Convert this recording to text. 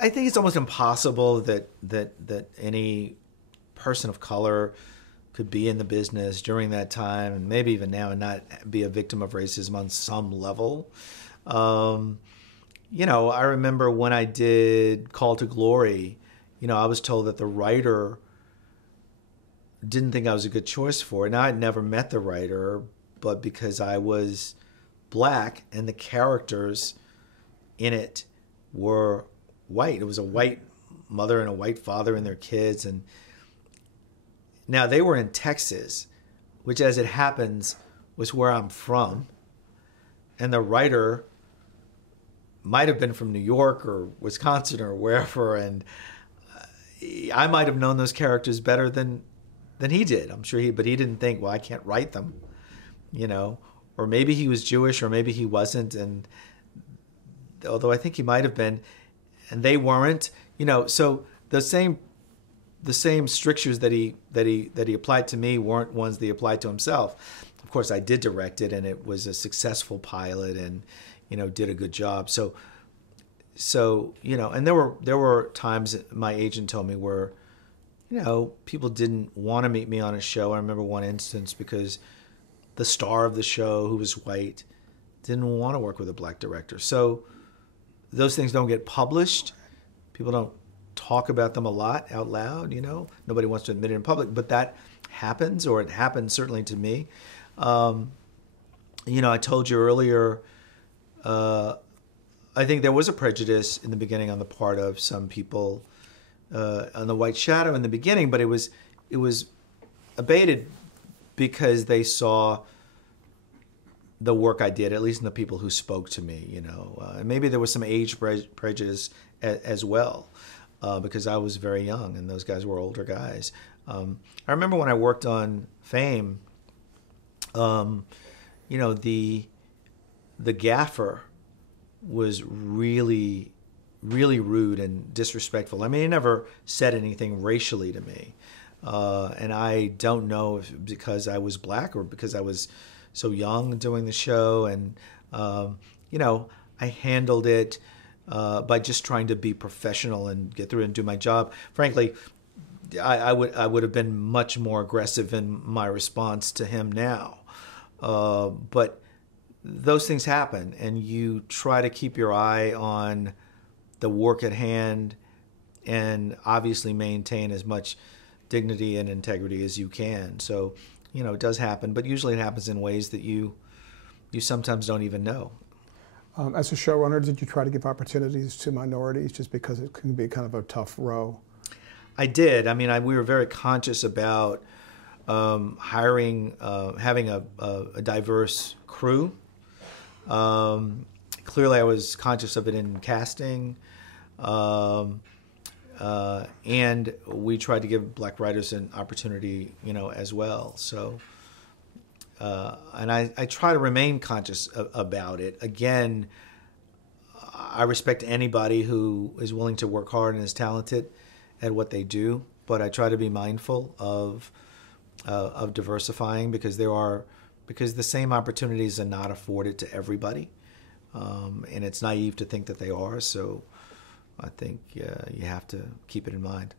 I think it's almost impossible that any person of color could be in the business during that time, and maybe even now, and not be a victim of racism on some level. Um, I remember when I did Call to Glory, I was told that the writer didn't think I was a good choice for it. Now, I'd never met the writer, but because I was black and the characters in it were white. It was a white mother and a white father and their kids. And now they were in Texas, which, as it happens, was where I'm from. And the writer might have been from New York or Wisconsin or wherever. And I might have known those characters better than he did. I'm sure but he didn't think, well, I can't write them, or maybe he was Jewish or maybe he wasn't. And although I think he might have been, and they weren't, so the same strictures that he applied to me weren't ones that he applied to himself. Of course, I did direct it, and it was a successful pilot, and did a good job. So and there were times my agent told me where people didn't want to meet me on a show. I remember one instance because the star of the show, who was white, didn't want to work with a black director. So those things don't get published. People don't talk about them a lot out loud, Nobody wants to admit it in public, but that happens, or it happened certainly to me. I told you earlier, I think there was a prejudice in the beginning on the part of some people on The White Shadow in the beginning, but it was abated because they saw the work I did, at least in the people who spoke to me, and maybe there was some age prejudice as well, because I was very young and those guys were older guys. I remember when I worked on Fame, the gaffer was really, really rude and disrespectful. I mean, he never said anything racially to me. And I don't know if because I was black or because I was so young doing the show. And, I handled it by just trying to be professional and get through it and do my job. Frankly, I would have been much more aggressive in my response to him now. But those things happen, and you try to keep your eye on the work at hand and obviously maintain as much dignity and integrity as you can. So, it does happen, but usually it happens in ways that you sometimes don't even know. As a showrunner, did you try to give opportunities to minorities just because it can be kind of a tough row? I did. I mean, we were very conscious about having a diverse crew. Clearly, I was conscious of it in casting, and we tried to give black writers an opportunity, as well. So, and I try to remain conscious about it. Again, I respect anybody who is willing to work hard and is talented at what they do, but I try to be mindful of diversifying because the same opportunities are not afforded to everybody, and it's naive to think that they are. So I think you have to keep it in mind.